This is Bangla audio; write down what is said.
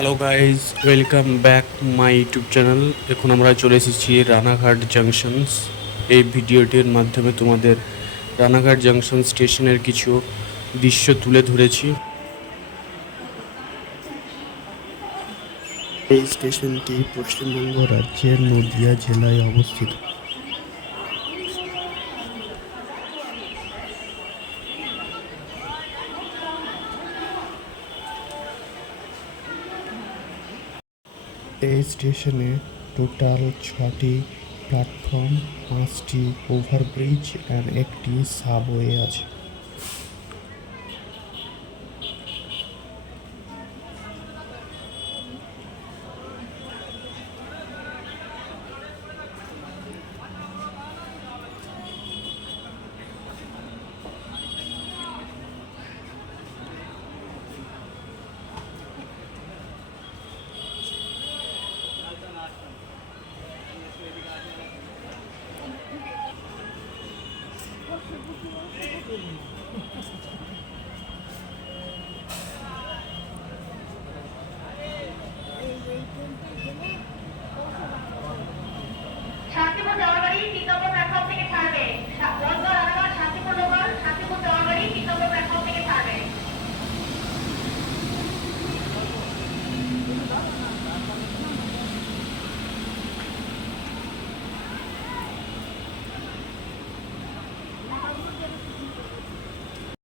Hello guys welcome back my YouTube channel এখন আমরা চলে এসেছি রানাঘাট জাংশনস এই ভিডিওটির মাধ্যমে তোমাদের রানাঘাট জাংশন স্টেশনের কিছু দৃশ্য তুলে ধরেছি। এই স্টেশনটি পশ্চিমবঙ্গ রাজ্যের নদিয়া জেলায় অবস্থিত। এই স্টেশনে টোটাল ছটি প্ল্যাটফর্ম পাঁচটি ওভারব্রিজ অ্যান্ড একটি সাবওয়ে আছে। よかった。